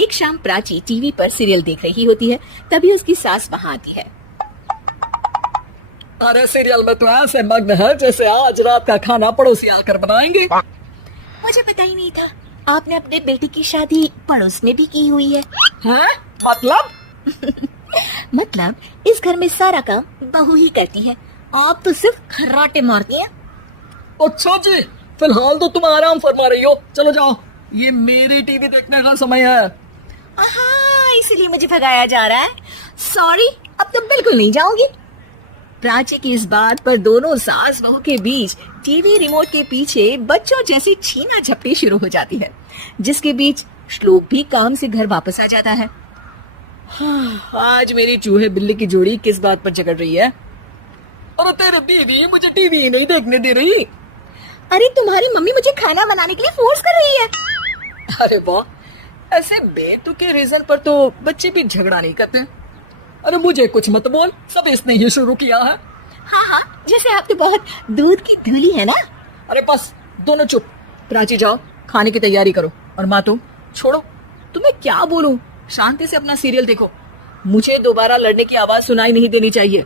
एक शाम प्राची टीवी पर सीरियल देख रही होती है, तभी उसकी सास वहाँ आती है। अरे सीरियल में तो ऐसे मग्न है जैसे आज रात का खाना पड़ोसी आकर बनाएंगे। मुझे पता ही नहीं था आपने अपने बेटे की शादी पड़ोस में भी की हुई है। हैं? मतलब? मतलब इस घर में सारा काम बहू ही करती है, आप तो सिर्फ खर्राटे मारती हैं। अच्छा जी, फिलहाल तो तुम आराम फरमा रही हो, चलो जाओ, ये मेरी टीवी देखने का समय है। हाँ, इसीलिए मुझे भगाया जा रहा है। सॉरी, अब तो बिल्कुल नहीं जाऊंगी। प्राची की इस बात पर दोनों सास बहू के बीच टीवी रिमोट के पीछे बच्चों जैसी छीना झपटी शुरू हो जाती है, जिसके बीच श्लोक भी काम से घर वापस आ जाता है। आज मेरी चूहे बिल्ली की जोड़ी किस बात पर झगड़ रही है? अरे तेरी बीवी मुझे टीवी नहीं देखने दे रही। अरे तुम्हारी मम्मी मुझे खाना बनाने के लिए फोर्स कर रही है। अरे वाह, ऐसे बेतुके रीजन पर तो बच्चे भी झगड़ा नहीं करते। अरे मुझे कुछ मत बोल, सब इसने ही शुरू किया है। हाँ, जैसे आप तो बहुत दूध की धूली है ना। अरे बस दोनों चुप। प्राची जाओ, खाने की तैयारी करो। और माँ तुम छोड़ो, तुम्हें क्या बोलूं, शांति से अपना सीरियल देखो, मुझे दोबारा लड़ने की आवाज सुनाई नहीं देनी चाहिए।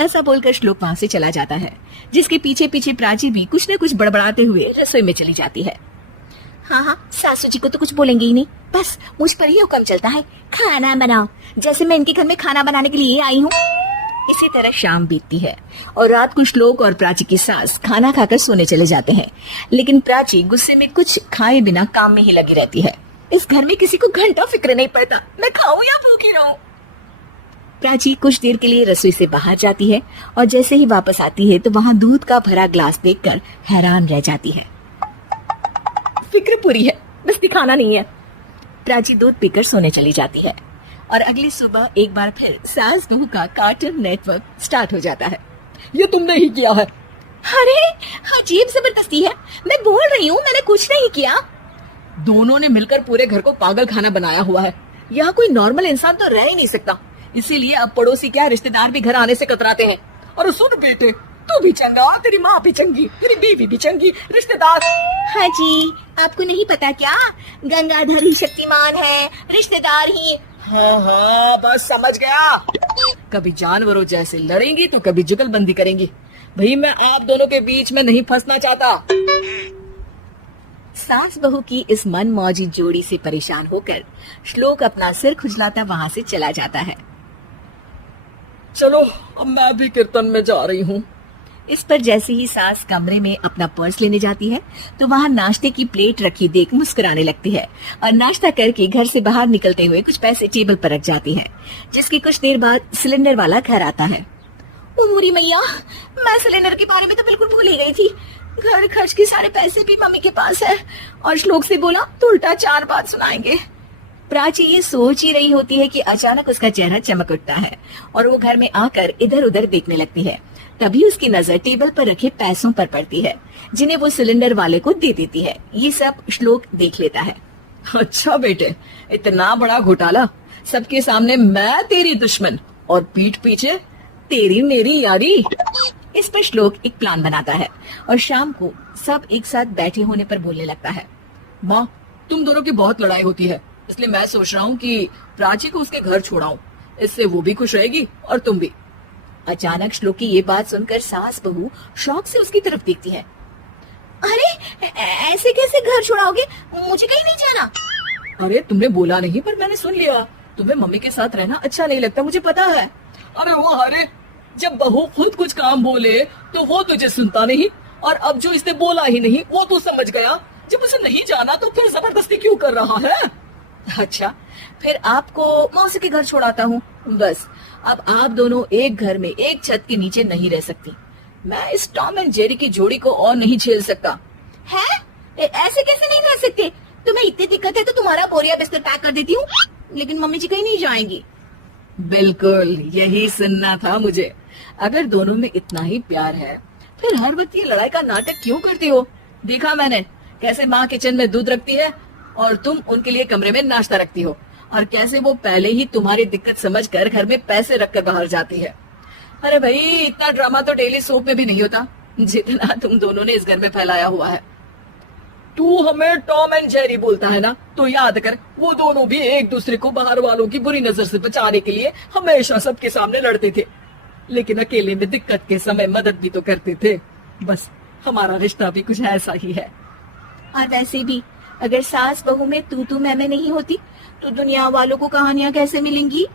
ऐसा बोलकर श्लोक वहाँ से चला जाता है, जिसके पीछे पीछे प्राची भी कुछ न कुछ बड़बड़ाते हुए रसोई में चली जाती है। हाँ, सासू जी को तो कुछ बोलेंगे ही नहीं, बस मुझ पर ही हुक्म चलता है, खाना बनाओ, जैसे मैं इनके घर में खाना बनाने के लिए आई हूँ। इसी तरह शाम बीतती है और रात को श्लोक और प्राची की सास खाना खाकर सोने चले जाते हैं, लेकिन प्राची गुस्से में कुछ खाए बिना काम में ही लगी रहती है। इस घर में किसी को घंटा फिक्र नहीं पड़ता, मैं खाऊं या भूखी रहूं। प्राची कुछ देर के लिए रसोई से बाहर जाती है और जैसे ही वापस आती है तो वहाँ दूध का भरा ग्लास देखकर हैरान रह जाती है। फिक्र पूरी है, बस दिखाना नहीं है। प्राची दूध पीकर सोने चली जाती है और अगली सुबह एक बार फिर सास बहू का कार्टून नेटवर्क स्टार्ट हो जाता है। ये तुमने ही किया है। अरे अजीब जबरदस्ती है, मैं बोल रही हूँ मैंने कुछ नहीं किया। दोनों ने मिलकर पूरे घर को पागल खाना बनाया हुआ है। यहाँ कोई नॉर्मल इंसान तो रह ही नहीं सकता, इसीलिए अब पड़ोसी क्या रिश्तेदार भी घर आने से कतराते हैं। और सुन बेटे, तू भी चंगा, तेरी माँ भी चंगी, तेरी बीवी भी चंगी, रिश्तेदार। हाँ जी, आपको नहीं पता क्या, गंगाधर ही शक्तिमान है, रिश्तेदार ही। हाँ, बस समझ गया। कभी जानवरों जैसे लड़ेंगी तो कभी जुगलबंदी करेंगी। भाई मैं आप दोनों के बीच में नहीं फंसना चाहता। सास बहू की इस मन मौजी जोड़ी से परेशान होकर श्लोक अपना सिर खुजलाता वहाँ से चला जाता है। चलो अब मैं भी कीर्तन में जा रही हूँ। इस पर जैसे ही सास कमरे में अपना पर्स लेने जाती है तो वहाँ नाश्ते की प्लेट रखी देख मुस्कुराने लगती है और नाश्ता करके घर से बाहर निकलते हुए कुछ पैसे टेबल पर रख जाती है, जिसकी कुछ देर बाद सिलेंडर वाला घर आता है। ओ मोरी मैया, मैं सिलेंडर के बारे में तो बिल्कुल भूल ही गई थी। घर खर्च के सारे पैसे भी मम्मी के पास है और श्लोक से बोला तो उल्टा 4 बात सुनाएंगे। प्राची ये सोच ही रही होती है कि अचानक उसका चेहरा चमक उठता है और वो घर में आकर इधर उधर देखने लगती है। तभी उसकी नजर टेबल पर रखे पैसों पर पड़ती है, जिन्हें वो सिलेंडर वाले को दे देती है। ये सब श्लोक देख लेता है। अच्छा बेटे, इतना बड़ा घोटाला, सबके सामने मैं तेरी दुश्मन और पीठ पीछे तेरी मेरी यारी। इस पर श्लोक एक प्लान बनाता है और शाम को सब एक साथ बैठे होने पर बोलने लगता है। माँ, तुम दोनों की बहुत लड़ाई होती है, इसलिए मैं सोच रहा हूँ कि प्राची को उसके घर छोड़ाऊं, इससे वो भी खुश रहेगी और तुम भी। अचानक श्लोक की ये बात सुनकर सास बहू शौक से उसकी तरफ देखती है। अरे ऐसे कैसे घर छोड़ाओगे, मुझे कहीं नहीं जाना। अरे तुमने बोला नहीं पर मैंने सुन लिया, तुम्हें मम्मी के साथ रहना अच्छा नहीं लगता, मुझे पता है। अरे वो अरे, जब बहू खुद कुछ काम बोले तो वो तुझे सुनता नहीं, और अब जो इसने बोला ही नहीं वो तू समझ गया। जब उसे नहीं जाना तो फिर जबरदस्ती क्यों कर रहा है? अच्छा, फिर आपको मौसी के घर छोड़ाता हूँ। बस अब आप दोनों एक घर में एक छत के नीचे नहीं रह सकती। मैं इस टॉम एंड जेरी की जोड़ी को और नहीं झेल सकता। है? ऐसे कैसे नहीं रह सकते? तुम्हें इतनी दिक्कत है तो तुम्हारा बोरिया बिस्तर पैक कर देती हूँ, लेकिन मम्मी जी कहीं नहीं जाएंगी। बिल्कुल यही सुनना था मुझे। अगर दोनों में इतना ही प्यार है फिर हर वक्त ये लड़ाई का नाटक क्यों करती हो? देखा मैंने कैसे माँ किचन में दूध रखती है और तुम उनके लिए कमरे में नाश्ता रखती हो, और कैसे वो पहले ही तुम्हारी दिक्कत समझकर घर में पैसे रखकर बाहर जाती है। अरे भाई, इतना ड्रामा तो डेली सोप में भी नहीं होता जितना तुम दोनों ने इस घर में फैलाया हुआ है। तू हमें टॉम एंड जेरी बोलता है ना, तो याद कर वो दोनों भी एक दूसरे को बाहर वालों की बुरी नजर से बचाने के लिए हमेशा सबके सामने लड़ते थे, लेकिन अकेले में दिक्कत के समय मदद भी तो करते थे। बस हमारा रिश्ता भी कुछ ऐसा ही है। और वैसे भी अगर सास बहू में तू मैं नहीं होती तो दुनिया वालों को कहानियां कैसे मिलेंगी?